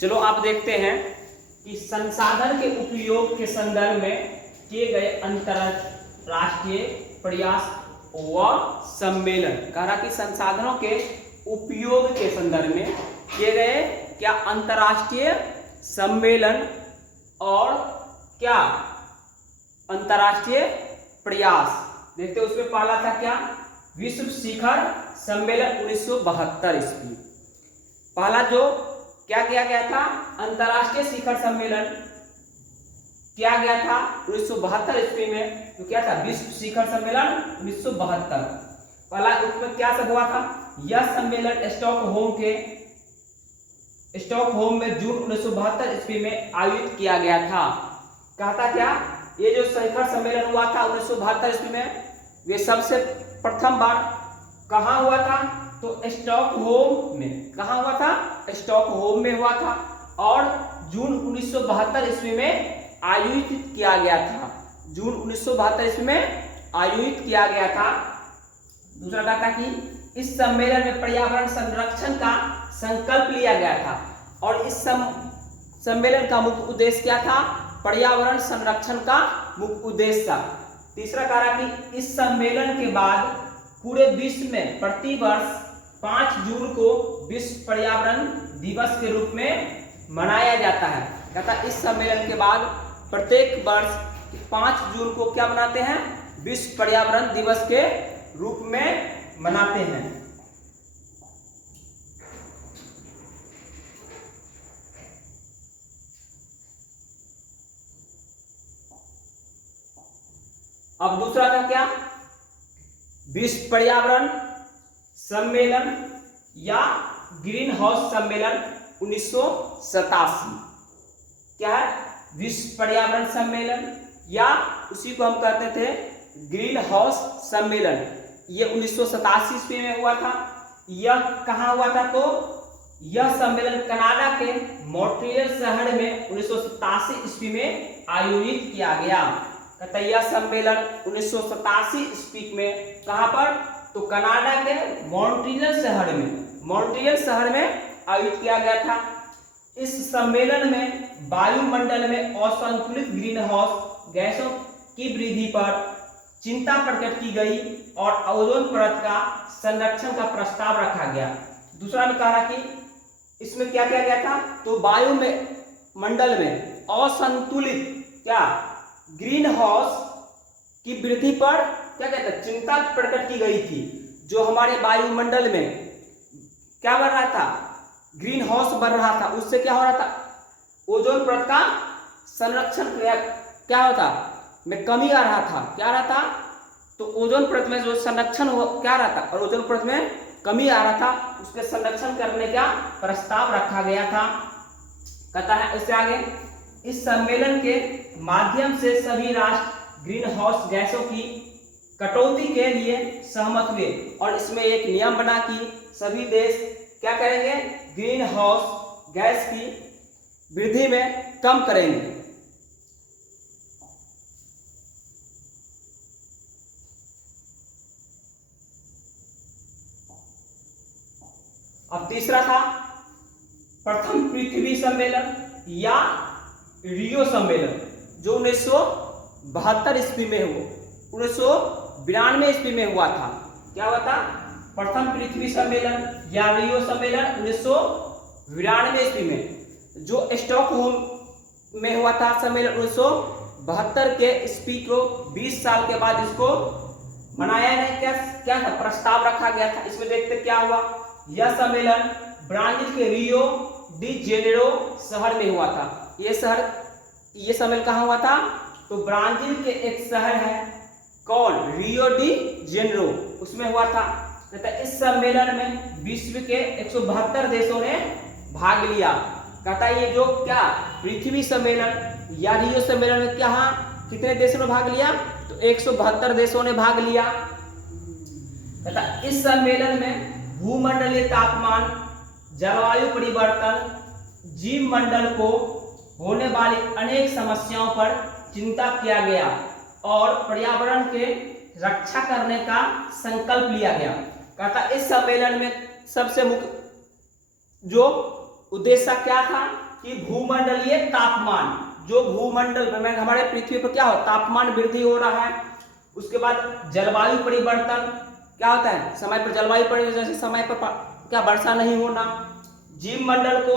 चलो आप देखते हैं कि संसाधन के उपयोग के संदर्भ में किए गए अंतरराष्ट्रीय प्रयास व सम्मेलन। कह रहा कि संसाधनों के उपयोग के संदर्भ में किए गए क्या अंतरराष्ट्रीय सम्मेलन और क्या अंतरराष्ट्रीय प्रयास। देखते उसमें पहला था क्या, विश्व शिखर सम्मेलन 1972 ईस्वी। पहला जो क्या किया गया था, अंतरराष्ट्रीय शिखर सम्मेलन किया गया था 1972 ईस्वी में। तो क्या था, विश्व शिखर सम्मेलन 1972। पहला उसमें क्या सब हुआ था, यह सम्मेलन स्टॉकहोम में जून 1972 ईस्वी में आयोजित किया गया था। कहता क्या, ये जो शिखर सम्मेलन हुआ था 1972 ईस्वी में, वे सबसे प्रथम बार कहाँ हुआ था, तो स्टॉकहोम में। कहाँ हुआ था, स्टॉकहोम में हुआ था और जून 1972 ईस्वी में आयोजित किया गया था। जून 1972 ईस्वी में आयोजित किया गया था। दूसरा कहता कि इस सम्मेलन में पर्यावरण संरक्षण का संकल्प लिया गया था और इस सम्मेलन का मुख्य उद्देश्य क्या था, पर्यावरण संरक्षण का मुख्य उद्देश्य था। तीसरा कह रहा कि इस सम्मेलन के बाद पूरे विश्व में प्रति वर्ष 5 जून को विश्व पर्यावरण दिवस के रूप में मनाया जाता है। कहता इस सम्मेलन के बाद प्रत्येक वर्ष 5 जून को क्या मनाते हैं, विश्व पर्यावरण दिवस के रूप में मनाते हैं। अब दूसरा था क्या, विश्व पर्यावरण सम्मेलन या ग्रीन हाउस सम्मेलन 1987। क्या है, विश्व पर्यावरण सम्मेलन या उसी को हम कहते थे ग्रीन हाउस सम्मेलन। ये 1987 ईस्वी में हुआ था। यह कहाँ हुआ था, तो यह सम्मेलन कनाडा के मॉन्ट्रियल शहर में 1987 ईस्वी में आयोजित किया गया। कहता यह सम्मेलन 1987 ईस्वी में कहाँ पर, तो कनाडा के मॉन्ट्रियल शहर में आयोजित किया गया था। इस सम्मेलन में वायुमंडल में असंतुलित ग्रीन हाउस गैसों की वृद्धि पर चिंता प्रकट की गई और ओजोन परत का संरक्षण का प्रस्ताव रखा गया। दूसरा में कहा कि इसमें क्या किया गया था, तो वायुमंडल में असंतुलित क्या ग्रीन हाउस की वृद्धि पर क्या कहते हैं, चिंता प्रकट की गई थी। जो हमारे वायुमंडल में क्या बढ़ रहा था, ग्रीन हाउस बढ़ रहा था, उससे क्या हो रहा था, ओजोन परत का संरक्षण क्या होता में कमी आ रहा था। क्या रहा था, तो ओजोन परत में जो संरक्षण क्या रहा था, और ओजोन परत में कमी आ रहा था, उसके संरक्षण करने का प्रस्ताव रखा गया था। कहता है इससे आगे, इस सम्मेलन के माध्यम से सभी राष्ट्र ग्रीन हाउस गैसों की कटौती के लिए सहमत हुए और इसमें एक नियम बना कि सभी देश क्या करेंगे, ग्रीन हाउस गैस की वृद्धि में कम करेंगे। अब तीसरा था प्रथम पृथ्वी सम्मेलन या रियो सम्मेलन, जो 1972 ईस्वी में हुआ, 1992 ईस्वी में हुआ था। क्या हुआ था, प्रथम पृथ्वी सम्मेलन या रियो सम्मेलन 1992 ईस्वी में, जो स्टॉकहोम में हुआ था सम्मेलन 1972 के ईस्वी को 20 साल के बाद इसको मनाया गया। क्या था, प्रस्ताव रखा गया था। इसमें देखते क्या हुआ, यह सम्मेलन ब्राजील के रियो डी जेनेरो शहर में हुआ था। ये सम्मेलन कहाँ हुआ था, तो ब्राजील के एक शहर है, कौन, रियो डी जेनेरो, उसमें हुआ था। इस सम्मेलन में विश्व के 172 देशों ने भाग लिया। कहता ये जो क्या पृथ्वी सम्मेलन या रियो सम्मेलन में क्या कितने देशों ने भाग लिया, तो 172 देशों ने भाग लिया। कहता इस सम्मेलन में भूमंडलीय तापमान, जलवायु परिवर्तन, जीव मंडल को होने वाली अनेक समस्याओं पर चिंता किया गया और पर्यावरण के रक्षा करने का संकल्प लिया गया। कहता इस सम्मेलन में सबसे मुख्य जो उद्देश्य क्या था, कि भूमंडलीय तापमान, जो भूमंडल में हमारे पृथ्वी पर क्या हो तापमान वृद्धि हो रहा है। उसके बाद जलवायु परिवर्तन क्या होता है, समय पर जलवायु परिवर्तन, जैसे समय पर क्या वर्षा नहीं होना, जीव मंडल को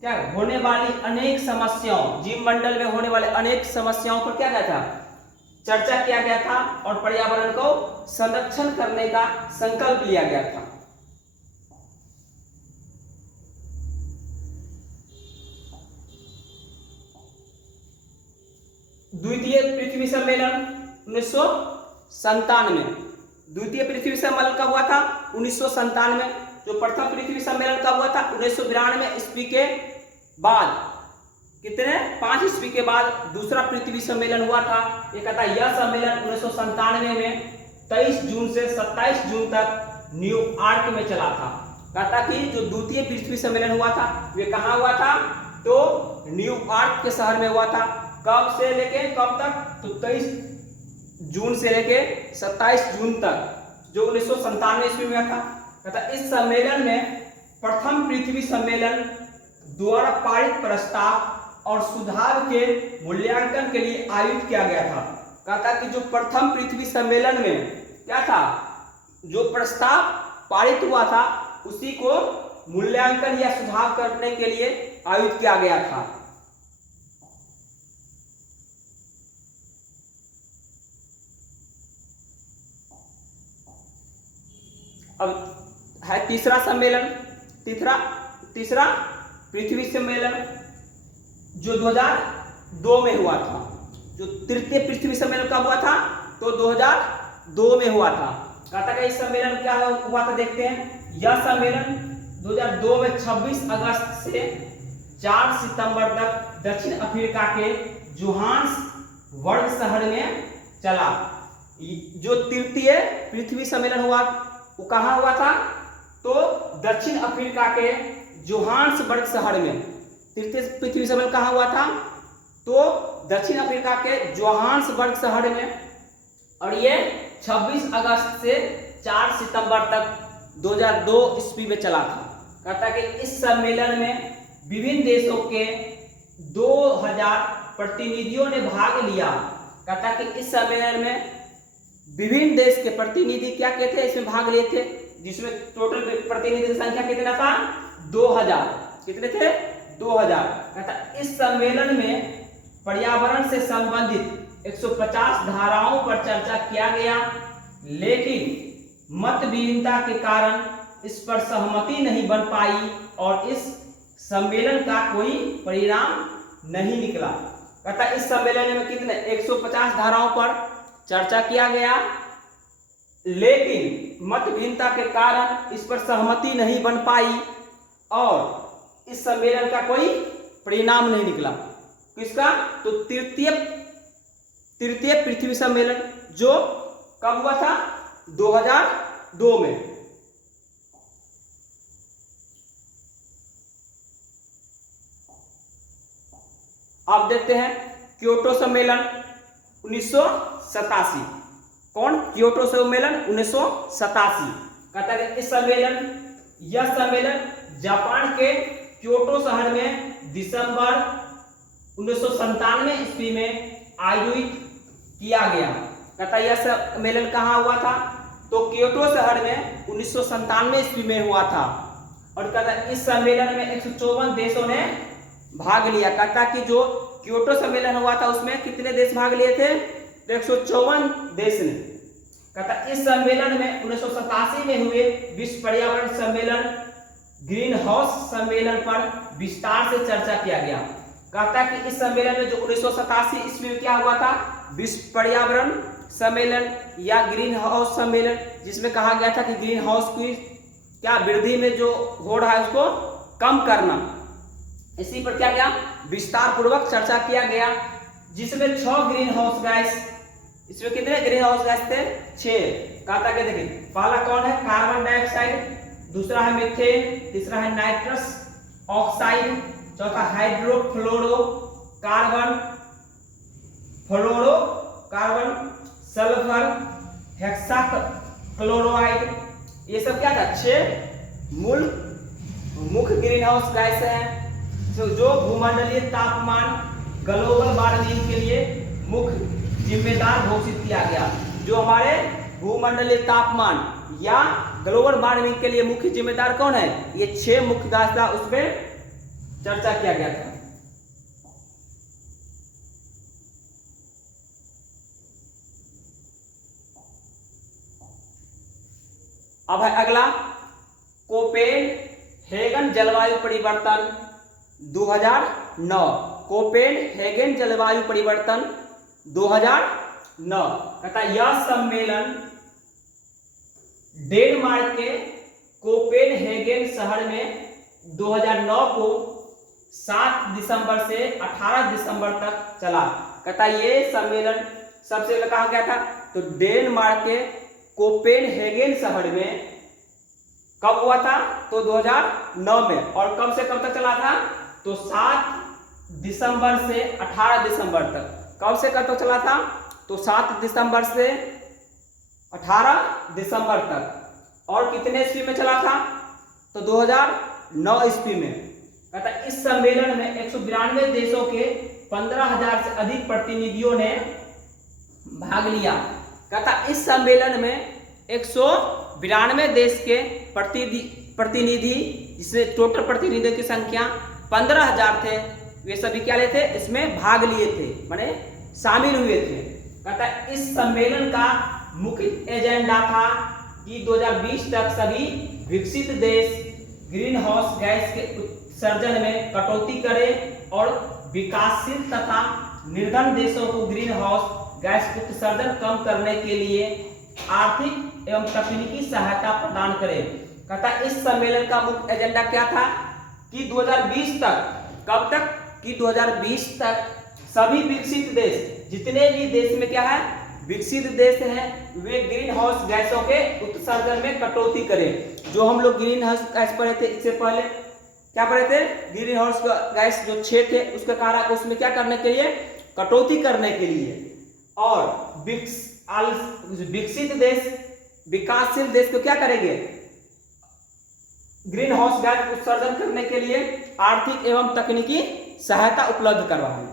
क्या होने वाली अनेक समस्याओं, जीव मंडल में होने वाले अनेक समस्याओं पर क्या गया था चर्चा किया गया था और पर्यावरण को संरक्षण करने का संकल्प लिया गया था। द्वितीय पृथ्वी सम्मेलन 1997, द्वितीय पृथ्वी सम्मेलन कब हुआ था 1997। जो प्रथम पृथ्वी सम्मेलन कब हुआ था 1992 ईस्वी के बाद, कितने 5 ईस्वी के बाद दूसरा पृथ्वी सम्मेलन हुआ था। ये कहता है यह सम्मेलन 1997 में 23 जून से 27 जून तक न्यूयॉर्क में चला था। कहता कि जो द्वितीय पृथ्वी सम्मेलन हुआ था वे कहाँ हुआ था, तो न्यूयॉर्क के शहर में हुआ था। कब से लेके कब तक, तो 23 जून से लेके 27 जून तक, जो 1997 ईस्वी में था। कहता इस सम्मेलन में प्रथम पृथ्वी सम्मेलन द्वारा पारित प्रस्ताव और सुधार के मूल्यांकन के लिए आयोजित किया गया था। कहता कि जो प्रथम पृथ्वी सम्मेलन में क्या था, जो प्रस्ताव पारित हुआ था उसी को मूल्यांकन या सुधार करने के लिए आयोजित किया गया था। अब है तीसरा सम्मेलन, तीसरा पृथ्वी सम्मेलन जो 2002 में हुआ था। जो तृतीय पृथ्वी सम्मेलन कब हुआ था, तो 2002 में हुआ था। कहता है इस सम्मेलन क्या हुआ था, देखते हैं। यह सम्मेलन 2002 में 26 अगस्त से 4 सितंबर तक दक्षिण अफ्रीका के जोहान्सबर्ग शहर में चला। जो तृतीय पृथ्वी सम्मेलन हुआ वो कहाँ हुआ था, तो दक्षिण अफ्रीका के जोहान्सबर्ग शहर में। तृतीय पृथ्वी सम्मेलन कहाँ हुआ था, तो दक्षिण अफ्रीका के जोहान्सबर्ग शहर में, और ये 26 अगस्त से 4 सितंबर तक 2002 ईस्वी में चला था। कहता है कि इस सम्मेलन में विभिन्न देशों के 2000 प्रतिनिधियों ने भाग लिया। कहता है कि इस सम्मेलन में विभिन्न देश के प्रतिनिधि क्या कहते हैं इसमें भाग लिए थे, जिसमें टोटल प्रतिनिधि की संख्या कितना था 2000, कितने थे 2000। कहता इस सम्मेलन में पर्यावरण से संबंधित 150 धाराओं पर चर्चा किया गया, लेकिन मतभिन्नता के कारण इस पर सहमति नहीं बन पाई और इस सम्मेलन का कोई परिणाम नहीं निकला। कहता इस सम्मेलन में कितने 150 धाराओं पर चर्चा किया गया, लेकिन मतभिन्नता के कारण इस पर सहमति नहीं बन पाई और इस सम्मेलन का कोई परिणाम नहीं निकला। किसका, तो तृतीय पृथ्वी सम्मेलन जो कब हुआ था 2002 में। अब देखते हैं क्योटो सम्मेलन 1987। कौन, क्योटो सम्मेलन 1987। कहता है इस सम्मेलन, यह सम्मेलन जापान के क्योटो शहर में दिसंबर 1997 ईस्वी में आयोजित किया गया। कहता यह सम्मेलन कहाँ हुआ था, तो क्योटो शहर में 1997 ईस्वी में हुआ था। और कहता इस सम्मेलन में 154 देशों ने भाग लिया। कहता कि जो क्योटो सम्मेलन हुआ था उसमें कितने देश भाग लिए थे, तो 154 देश ने। कहता इस सम्मेलन में 1987 में हुए विश्व पर्यावरण सम्मेलन ग्रीन हाउस सम्मेलन पर विस्तार से चर्चा किया गया। कहता कि इस सम्मेलन में जो 1987 ईस्वी में क्या हुआ था, विश्व पर्यावरण सम्मेलन या ग्रीन हाउस सम्मेलन, जिसमें कहा गया था कि ग्रीन हाउस की क्या वृद्धि में जो हो रहा है उसको कम करना, इसी पर क्या गया विस्तार पूर्वक चर्चा किया गया, जिसमें 6 ग्रीन हाउस गैस, इसमें कितने ग्रीन हाउस गैस थे 6। कहता कि देखिए पहला कौन है, कार्बन डाइऑक्साइड, दूसरा है मीथेन, तीसरा है नाइट्रस ऑक्साइड, चौथा हाइड्रोफ्लोरो कार्बन, फ्लोरोकार्बन, सल्फर, हेक्साक्लोराइड। ये सब क्या था 6 मुख्य ग्रीन हाउस गैस हैं। जो भूमंडलीय तापमान ग्लोबल वार्मिंग के लिए मुख्य जिम्मेदार घोषित किया गया। जो हमारे भूमंडलीय तापमान या ग्लोबल वार्मिंग के लिए मुख्य जिम्मेदार कौन है, ये 6 मुख्य गैस था, उसमें चर्चा किया गया था। अब है अगला कोपेनहेगन जलवायु परिवर्तन 2009। कोपेनहेगन जलवायु परिवर्तन 2009 कहता है यह सम्मेलन डेनमार्क के कोपेनहेगन शहर में 2009 को 7 दिसंबर से 18 दिसंबर तक चला। कहता है ये सम्मेलन सबसे पहले कहा गया था, तो डेनमार्क के कोपेनहेगन शहर में कब हुआ था, तो 2009 में। और कब से कब तक चला था, तो 7 दिसंबर से 18 दिसंबर तक। कब से कब तक चला था, तो 7 दिसंबर से 18 दिसंबर तक। और कितने ईस्वी में चला था, तो 2009 ईस्वी में। कहता इस सम्मेलन में 192 देशों के 15,000 से अधिक प्रतिनिधियों ने भाग लिया। कहता इस सम्मेलन में 192 देश के प्रतिनिधि, जिसमें टोटल प्रतिनिधियों की संख्या 15,000 थे, वे सभी क्या लेते थे, इसमें भाग लिए थे, माने शामिल हुए थे। कहता है इस सम्मेलन का मुख्य एजेंडा था कि 2020 तक सभी विकसित देश ग्रीन हाउस गैस के उत्सर्जन में कटौती करें और विकासशील तथा निर्धन देशों को ग्रीन हाउस गैस उत्सर्जन कम करने के लिए आर्थिक एवं तकनीकी सहायता प्रदान करें। कहता इस सम्मेलन का मुख्य एजेंडा क्या था कि 2020 तक, कब तक, कि 2020 तक सभी विकसित देश, जितने भी देश में क्या है, विकसित देश हैं, वे ग्रीन हाउस गैसों के उत्सर्जन में कटौती करें। जो हम लोग ग्रीन हाउस गैस पढ़े थे, इससे पहले क्या पढ़े थे, ग्रीन हाउस गैस जो 6 थे, उसका कारक उसमें क्या करने के लिए, कटौती करने के लिए। और विकसित देश, विकासशील देश को क्या करेंगे, ग्रीन हाउस गैस उत्सर्जन करने के लिए आर्थिक एवं तकनीकी सहायता उपलब्ध करवाएंगे।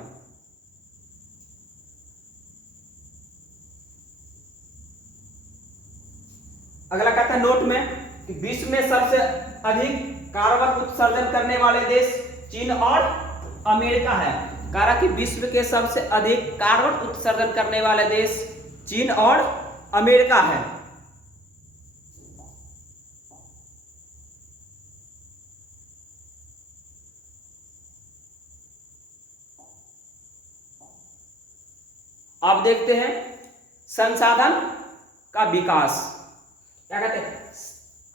अगला कहता है नोट में कि विश्व में सबसे अधिक कार्बन उत्सर्जन करने वाले देश चीन और अमेरिका है। कहा कि विश्व के सबसे अधिक कार्बन उत्सर्जन करने वाले देश चीन और अमेरिका है। अब देखते हैं संसाधन का विकास। क्या कहते हैं,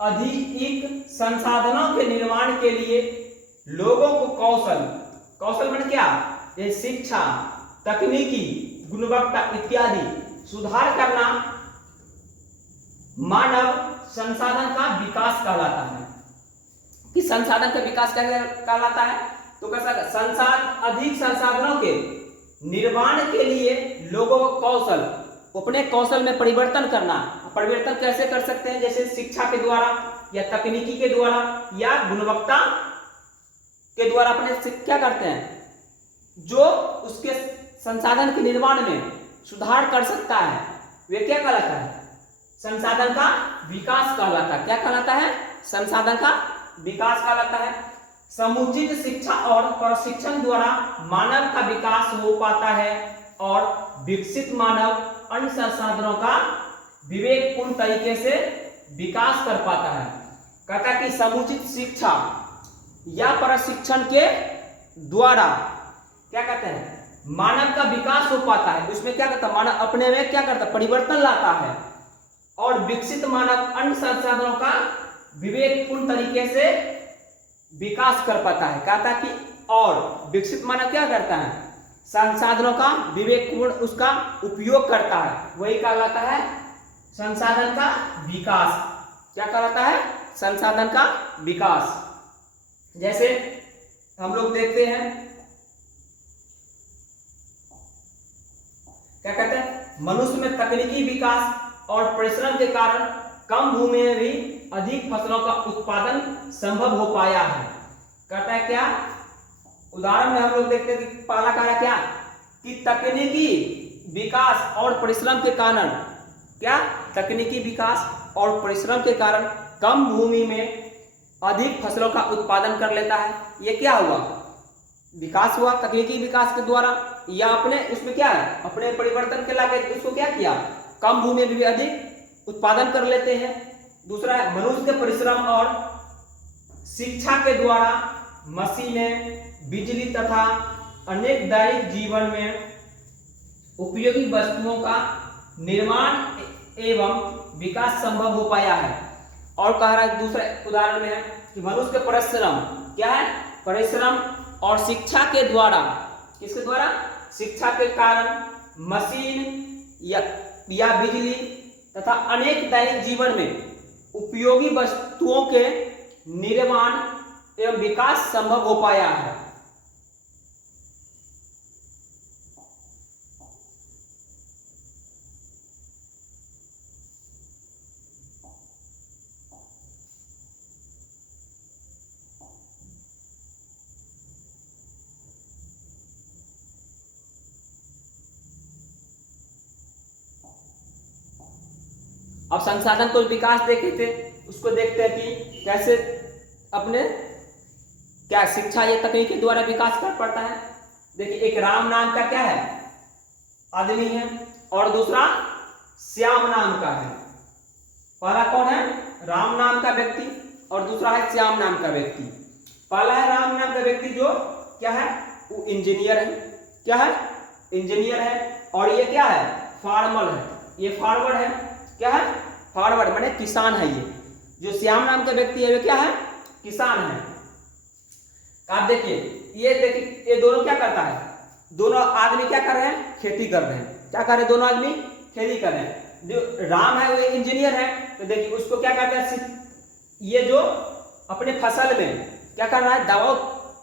अधिक संसाधनों के निर्माण के लिए लोगों को कौशल में क्या, ये शिक्षा, तकनीकी गुणवत्ता इत्यादि सुधार करना मानव संसाधन का विकास कहलाता है। कि संसाधन का विकास कहलाता है, तो कैसा, अधिक संसाधनों के निर्माण के लिए लोगों को कौशल, अपने कौशल में परिवर्तन करना। परिवर्तन कैसे कर सकते हैं, जैसे शिक्षा के द्वारा या तकनीकी के द्वारा या गुणवत्ता के द्वारा अपने क्या करते हैं, जो उसके संसाधन के निर्माण में सुधार कर सकता है, वे क्या कहलाता है, संसाधन का विकास कहलाता है। क्या कहलाता है, संसाधन का विकास कहलाता है। समुचित शिक्षा और प्रशिक्षण द्वारा मानव का विकास हो पाता है और विकसित मानव अन्य संसाधनों का विवेकपूर्ण तरीके से विकास कर पाता है। कहता है कि समुचित शिक्षा या प्रशिक्षण के द्वारा क्या कहते हैं, मानव का विकास हो पाता है। उसमें क्या करता है, मानव अपने में क्या करता है, परिवर्तन लाता है और विकसित मानव अन्य संसाधनों का विवेकपूर्ण तरीके से विकास कर पाता है। कहता है कि और विकसित मानव क्या करता है, संसाधनों का विवेकपूर्ण उसका उपयोग करता है, वही कहलाता है संसाधन का विकास। क्या कहलाता है, संसाधन का विकास। जैसे हम लोग देखते हैं, क्या कहते हैं, मनुष्य में तकनीकी विकास और परिश्रम के कारण कम भूमि में भी अधिक फसलों का उत्पादन संभव हो पाया है। कहता है क्या, उदाहरण में हम लोग देखते हैं कि पहला कार्य क्या कि तकनीकी विकास और परिश्रम के कारण, क्या तकनीकी विकास और परिश्रम के कारण कम भूमि में अधिक फसलों का उत्पादन कर लेता है। ये क्या हुआ, विकास हुआ तकनीकी विकास के द्वारा, या अपने उसमें क्या है अपने परिवर्तन के लाके उसको क्या किया, कम भूमि में भी अधिक उत्पादन कर लेते हैं। दूसरा है मनुष्य के परिश्रम और शिक्षा के द्वारा मशीनें, बिजली तथा अनेक दैनिक जीवन में उपयोगी वस्तुओं का निर्माण एवं विकास संभव हो पाया है। और कह रहा है दूसरे उदाहरण में है कि मनुष्य के परिश्रम, क्या है परिश्रम और शिक्षा के द्वारा, किसके द्वारा, शिक्षा के कारण मशीन या बिजली तथा अनेक दैनिक जीवन में उपयोगी वस्तुओं के निर्माण एवं विकास संभव हो पाया है। अब संसाधन को विकास देखे थे, उसको देखते हैं कि कैसे अपने क्या शिक्षा या तकनीक के द्वारा विकास कर पड़ता है। देखिए एक राम नाम का क्या है आदमी है और दूसरा श्याम नाम का है। पहला कौन है, राम नाम का व्यक्ति और दूसरा है श्याम नाम का व्यक्ति। पहला है राम नाम का व्यक्ति जो क्या है वो इंजीनियर है, क्या है इंजीनियर है, और ये क्या है फार्मर है, ये फार्मर है, क्या है फार्मर माने किसान है। ये जो श्याम नाम का व्यक्ति है वो क्या है किसान है। आप देखिए ये दोनों क्या करता है, दोनों आदमी क्या कर रहे हैं खेती कर रहे हैं, क्या कर रहे हैं दोनों आदमी खेती कर रहे हैं। जो राम है वो इंजीनियर है, तो देखिए उसको क्या करता है, ये जो अपने फसल में क्या कर रहा है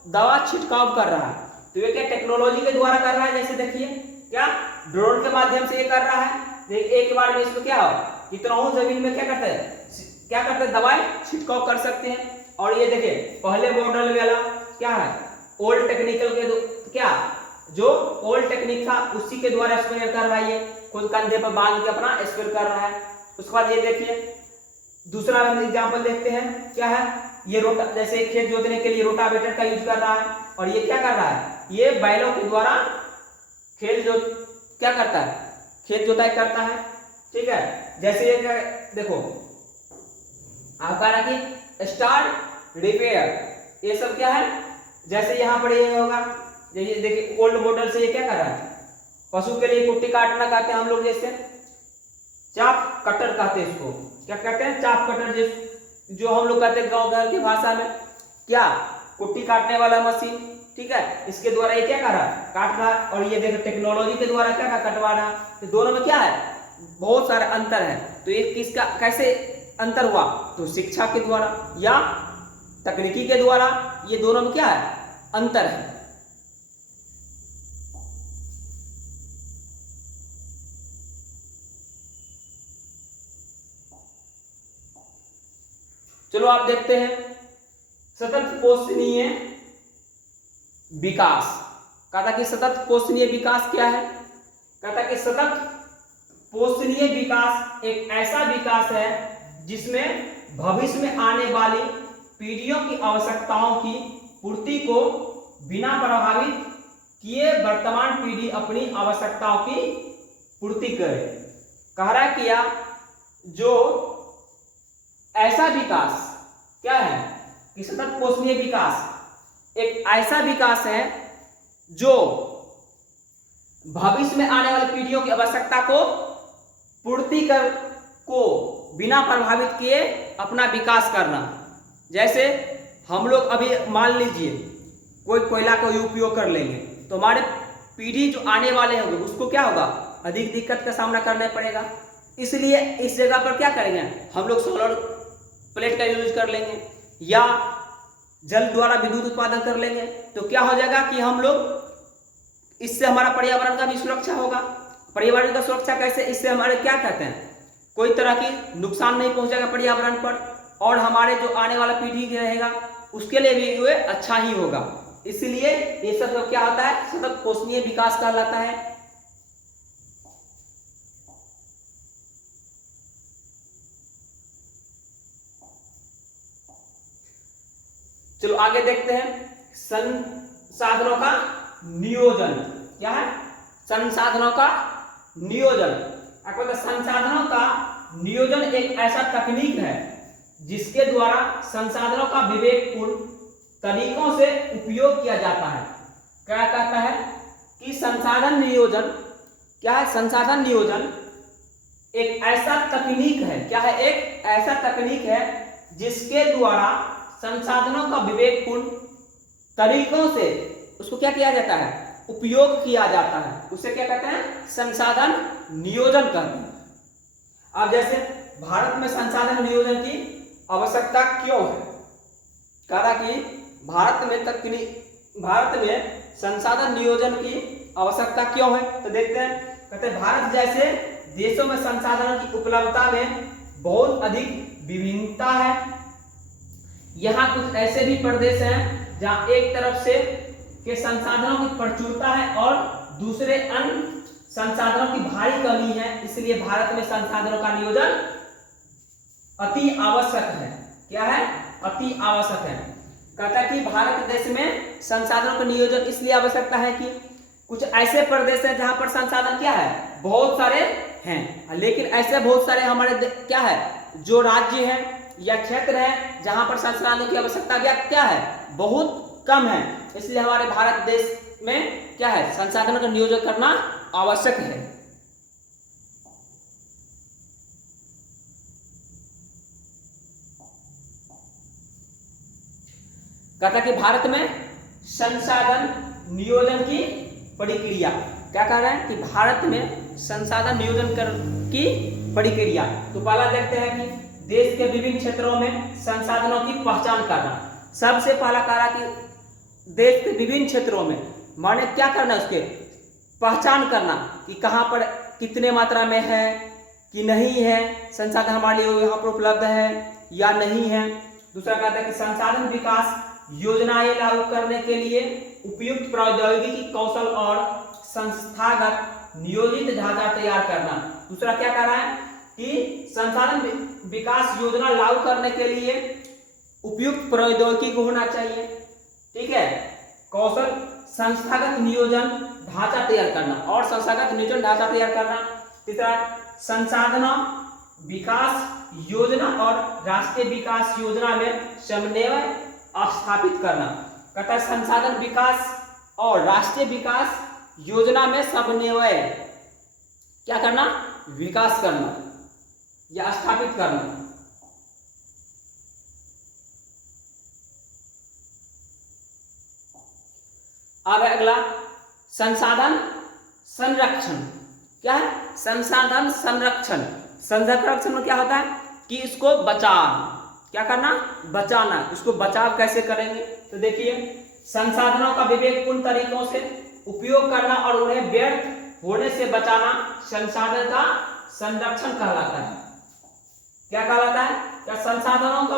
दवा छिड़काव कर रहा है। तो ये क्या टेक्नोलॉजी के द्वारा कर रहा है, जैसे देखिए क्या ड्रोन के माध्यम से ये कर रहा है। एक बार में इसको क्या हो कितना हो जमीन में क्या करते हैं दवाई छिड़काव कर सकते हैं। और ये देखिए पहले मॉडल वाला क्या है ओल्ड टेक्निकल के क्या जो ओल्ड टेक्निक था उसी के द्वारा स्प्रे कर रहा है, ये खुद कंधे पर बांध के अपना स्प्रे कर रहा है। उसके बाद ये देखिए दूसरा एग्जांपल देखते हैं, क्या है ये रोटा, जैसे खेत जोतने के लिए रोटावेटर का यूज कर रहा है, और ये क्या कर रहा है ये बैलों के द्वारा खेत जो क्या करता है खेत जोताई करता है। ठीक है, जैसे ये देखो आप कह रहा कि स्टार्ट रिपेयर, ये सब क्या है, जैसे यहाँ पर ये होगा, ये देखिए ओल्ड मॉडल से ये क्या कर रहा है पशु के लिए कुट्टी काटना कहते हैं हम लोग, जैसे चाप कटर कहते हैं इसको, क्या कहते हैं चाप कटर, जो हम लोग कहते हैं गांव घर की भाषा में क्या कुट्टी काटने वाला मशीन। ठीक है, इसके द्वारा ये क्या कर रहा है काट रहा है, और ये देखो टेक्नोलॉजी के द्वारा क्या कटवा रहा है। तो दोनों में क्या है बहुत सारे अंतर है। तो ये किसका कैसे अंतर हुआ, तो शिक्षा के द्वारा या तकनीकी के द्वारा, ये दोनों में क्या है अंतर है। चलो आप देखते हैं सतत पोषणीय विकास। कहता कि सतत पोषणीय विकास क्या है, कहता कि सतत पोषणीय विकास एक ऐसा विकास है जिसमें भविष्य में आने वाली पीढ़ियों की आवश्यकताओं की पूर्ति को बिना प्रभावित किए वर्तमान पीढ़ी अपनी आवश्यकताओं की पूर्ति करे। कह रहा किया जो ऐसा विकास क्या है कि सतत पोषणीय विकास एक ऐसा विकास है जो भविष्य में आने वाली पीढ़ियों की आवश्यकता को पूर्ति कर को बिना प्रभावित किए अपना विकास करना। जैसे हम लोग अभी मान लीजिए कोई कोयला का उपयोग कर लेंगे तो हमारे पीढ़ी जो आने वाले होंगे उसको क्या होगा अधिक दिक्कत का सामना करना पड़ेगा। इसलिए इस जगह पर क्या करेंगे हम लोग सोलर प्लेट का यूज कर लेंगे या जल द्वारा विद्युत उत्पादन कर लेंगे। तो क्या हो जाएगा कि हम लोग इससे हमारा पर्यावरण का भी सुरक्षा होगा। पर्यावरण का सुरक्षा कैसे, इससे हमारे क्या कहते हैं कोई तरह की नुकसान नहीं पहुंचेगा पर्यावरण पर, और हमारे जो आने वाला पीढ़ी रहेगा उसके लिए भी ये अच्छा ही होगा। इसलिए ये सब क्या होता है, सतत कोषीय विकास कहलाता है। चलो आगे देखते हैं, संसाधनों का नियोजन क्या है, संसाधनों का नियोजन। आपको पता, संसाधनों का नियोजन एक ऐसा तकनीक है जिसके द्वारा संसाधनों का विवेकपूर्ण तरीकों से उपयोग किया जाता है। क्या कहता है कि संसाधन नियोजन क्या है, संसाधन नियोजन एक ऐसा तकनीक है, क्या है, एक ऐसा तकनीक है जिसके द्वारा संसाधनों का विवेकपूर्ण तरीकों से उसको क्या किया जाता है, उपयोग किया जाता है। उसे क्या कहते हैं, संसाधन नियोजन कहते हैं। अब जैसे भारत में संसाधन नियोजन की आवश्यकता क्यों है, कहा कि भारत में संसाधन नियोजन की आवश्यकता क्यों है, तो देखते हैं। कहते हैं भारत जैसे देशों में संसाधनों की उपलब्धता में बहुत अधिक विभिन्नता है। यहाँ कुछ ऐसे भी प्रदेश हैं जहाँ एक तरफ से के संसाधनों की प्रचुरता है और दूसरे अन्य संसाधनों की भारी कमी है। इसलिए भारत में संसाधनों का नियोजन अति आवश्यक है। क्या है, अति आवश्यक है। कहता है कि भारत देश में संसाधनों का नियोजन इसलिए आवश्यकता है कि कुछ ऐसे प्रदेश हैं जहां पर संसाधन क्या है, बहुत सारे हैं, लेकिन ऐसे बहुत सारे हमारे क्या है, जो राज्य हैं या क्षेत्र है जहां पर संसाधनों की आवश्यकता क्या है, बहुत कम है। इसलिए हमारे भारत देश में क्या है, संसाधनों का नियोजन करना आवश्यक है। कहता कि भारत में संसाधन नियोजन की प्रक्रिया, क्या कह रहे हैं कि भारत में संसाधन नियोजन की प्रक्रिया। तो पहला देखते हैं कि देश के विभिन्न क्षेत्रों में संसाधनों की पहचान करना। सबसे पहला कह रहा कि देश के विभिन्न क्षेत्रों में माने क्या करना, उसके पहचान करना कि कहां पर कितने मात्रा में है कि नहीं है, संसाधन हमारे लिए यहाँ पर उपलब्ध है या नहीं है। दूसरा कहता है कि संसाधन विकास योजनाएं लागू करने के लिए उपयुक्त प्रौद्योगिकी कौशल और संस्थागत नियोजित ढांचा तैयार करना। दूसरा क्या कह रहा है कि संसाधन विकास योजना लागू करने के लिए उपयुक्त प्रौद्योगिकी होना चाहिए, ठीक है, कौशल, संस्थागत नियोजन ढांचा तैयार करना और संस्थागत नियोजन ढांचा तैयार करना। तीसरा संसाधन विकास योजना और राष्ट्रीय विकास योजना में समन्वय स्थापित करना। कहता है संसाधन विकास और राष्ट्रीय विकास योजना में समन्वय क्या करना, विकास करना या स्थापित करना। अब अगला संसाधन संरक्षण। क्या है, संसाधन संरक्षण। संरक्षण में क्या होता है कि इसको बचाना, क्या करना, बचाना। इसको बचाव कैसे करेंगे, तो देखिए संसाधनों का विवेकपूर्ण तरीकों से उपयोग करना और उन्हें व्यर्थ होने से बचाना संसाधन का संरक्षण कहलाता है। क्या कहलाता है, क्या संसाधनों का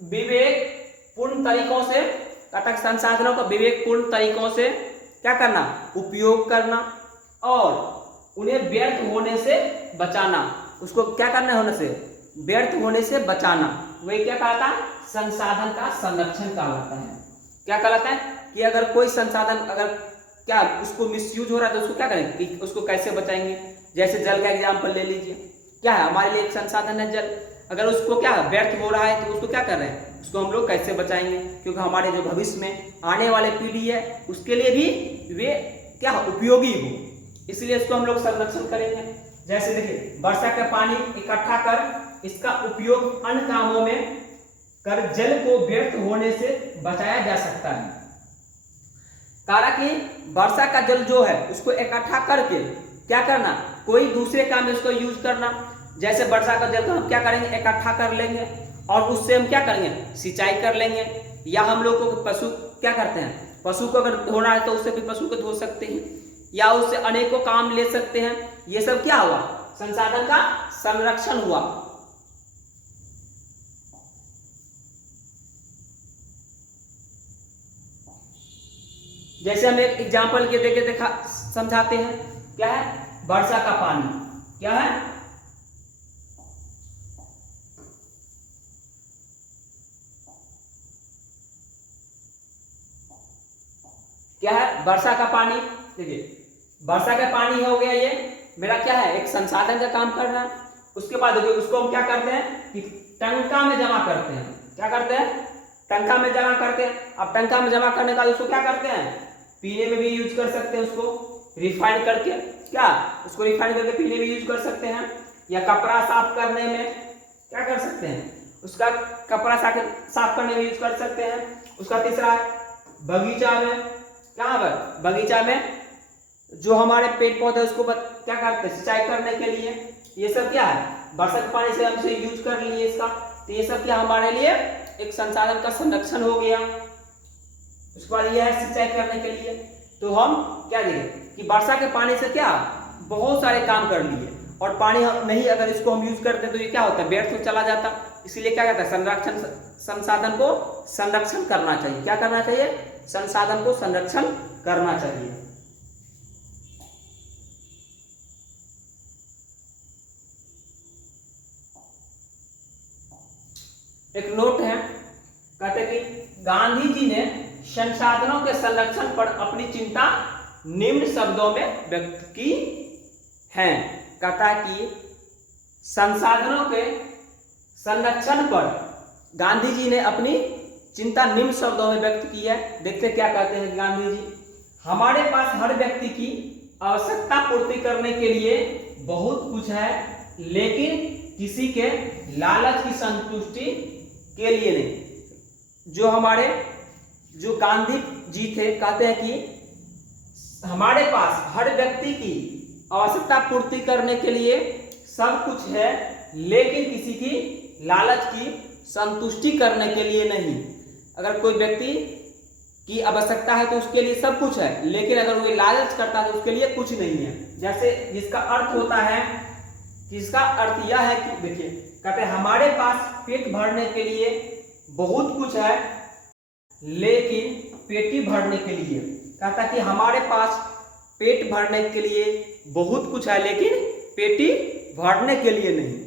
विवेकपूर्ण तरीकों से, संसाधनों का विवेकपूर्ण तरीकों से क्या करना, उपयोग करना और उन्हें व्यर्थ होने से बचाना। उसको क्या करना, होने से, व्यर्थ होने से बचाना, वही क्या कहलाता है, संसाधन का संरक्षण कहलाता है। क्या कहलाता है कि अगर कोई संसाधन अगर क्या उसको मिसयूज हो रहा है तो उसको क्या करेंगे, कि उसको कैसे बचाएंगे। जैसे जल का एग्जाम्पल ले लीजिए, क्या है, हमारे लिए एक संसाधन है जल, अगर उसको क्या व्यर्थ हो रहा है तो उसको क्या कर रहे हैं, उसको हम लोग कैसे बचाएंगे, क्योंकि हमारे जो भविष्य में आने वाले पीढ़ी है उसके लिए भी वे क्या उपयोगी हो, इसलिए इसको हम लोग संरक्षण करेंगे। जैसे देखिए वर्षा का पानी इकट्ठा कर इसका उपयोग अन्य कामों में कर जल को व्यर्थ होने से बचाया जा सकता है। कहा कि वर्षा का जल जो है उसको इकट्ठा करके क्या करना, कोई दूसरे काम में उसको यूज करना। जैसे वर्षा का जल को हम क्या करेंगे, इकट्ठा कर लेंगे और उससे हम क्या करेंगे, सिंचाई कर लेंगे। या हम लोग को पशु क्या करते हैं, पशु को अगर धोना है तो उससे भी पशु को धो सकते हैं या उससे अनेकों काम ले सकते हैं। ये सब क्या हुआ, संसाधन का संरक्षण हुआ। जैसे हम एक एग्जाम्पल के देके देखा समझाते हैं। क्या है? वर्षा का पानी। क्या है? क्या है? वर्षा का पानी। देखिए, वर्षा का पानी हो गया, ये मेरा क्या है, एक संसाधन का काम कर रहा है। उसके बाद देखिए, उसको हम क्या करते हैं कि टंका में जमा करते हैं। क्या करते हैं? टंका में जमा करते हैं। अब टंका में जमा करने के बाद उसको क्या करते हैं, पीने में भी यूज कर सकते हैं, उसको रिफाइन करके, क्या उसको रिफाइन करके पीने में यूज कर सकते हैं, या कपड़ा साफ करने में क्या कर सकते हैं, उसका कपड़ा साफ करने में यूज कर सकते हैं। उसका तीसरा है बगीचा में। कहाँ पर? बगीचा में जो हमारे पेड़ पौधे उसको क्या करते हैं, सिंचाई करने के लिए। ये सब क्या है, वर्षा के पानी से हम इसे यूज कर लिए इसका। तो ये सब क्या हमारे लिए एक संसाधन का संरक्षण हो गया। उसके बाद ये है सिंचाई करने के लिए। तो हम क्या देखें कि वर्षा के पानी से क्या बहुत सारे काम कर लिए, और पानी नहीं अगर इसको हम यूज करते तो ये क्या होता है, व्यर्थ में चला जाता। इसीलिए क्या कहता है, संरक्षण, संसाधन को संरक्षण करना चाहिए। क्या करना चाहिए? संसाधन को संरक्षण करना चाहिए। एक नोट है, कहते हैं कि गांधी जी ने संसाधनों के संरक्षण पर अपनी चिंता निम्न शब्दों में व्यक्त की है। कहता है कि संसाधनों के संरक्षण पर गांधी जी ने अपनी चिंता निम्न शब्दों में व्यक्त की है। देखते क्या कहते हैं गांधी जी। हमारे पास हर व्यक्ति की आवश्यकता पूर्ति करने के लिए बहुत कुछ है, लेकिन किसी के लालच की संतुष्टि के लिए नहीं। जो गांधी जी थे, कहते हैं कि हमारे पास हर व्यक्ति की आवश्यकता पूर्ति करने के लिए सब कुछ है, लेकिन किसी की लालच की संतुष्टि करने के लिए नहीं। अगर कोई व्यक्ति की आवश्यकता है तो उसके लिए सब कुछ है, लेकिन अगर वो लालच करता है तो उसके लिए कुछ नहीं है। जैसे जिसका अर्थ होता है, जिसका अर्थ यह है कि देखिए, कहते हैं हमारे पास पेट भरने के लिए बहुत कुछ है, लेकिन पेटी भरने के लिए, कहता है कि हमारे पास पेट भरने के लिए बहुत कुछ है, लेकिन पेटी भरने के लिए नहीं।